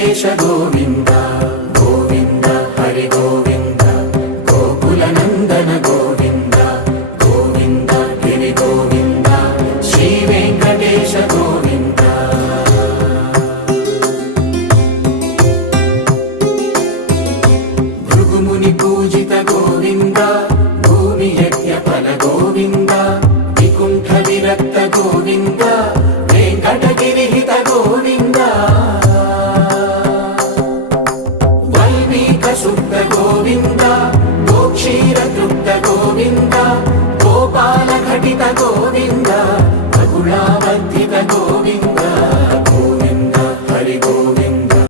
వెంకటేశ గోవింద గోవింద హరి గోవింద గోకుల నందన గోవింద గోవింద గిరి గోవింద శ్రీ వెంకటేశ గోవింద భృగుముని పూజిత గోవింద భూమి యజ్ఞ ఫల గోవింద వికుంఠ విరక్త గోవింద వెంకటగిరిహిత గోవింద వల్మీక శుద్ధ గోవింద గోక్షీర తృప్త గోవింద గోపాల ఘటిత గోవింద బహుళావ